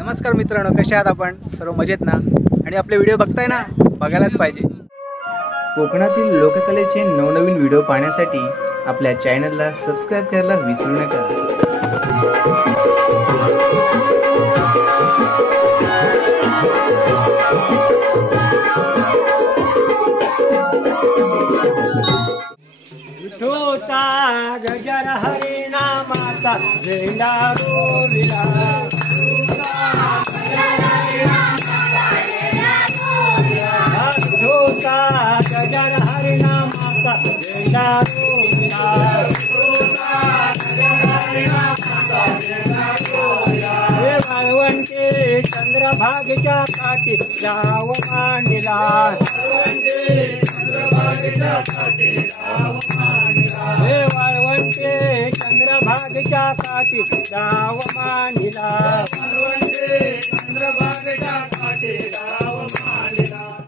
नमस्कार मित्रांनो, कसे आहात आपण सर्व? मजेत ना? आणि आपले व्हिडिओ बघताय ना? बघायलाच पाहिजे। कोकणातील लोककलेचे नवनवीन व्हिडिओ पाहण्यासाठी आपल्या चॅनलला सबस्क्राइब करायला विसरू नका। विठोचा गजर हरिनामाचा झेंडा रोविला, विठोचा गजर हरिनामाचा झेंडा रोविला, हे वाळवंटे चंद्रभागेच्या काठी जाव मांडला, हे वाळवंटे चंद्रभागेच्या काठी जाव मांडला, चंद्रभागेच्या काठी जाव मांडला।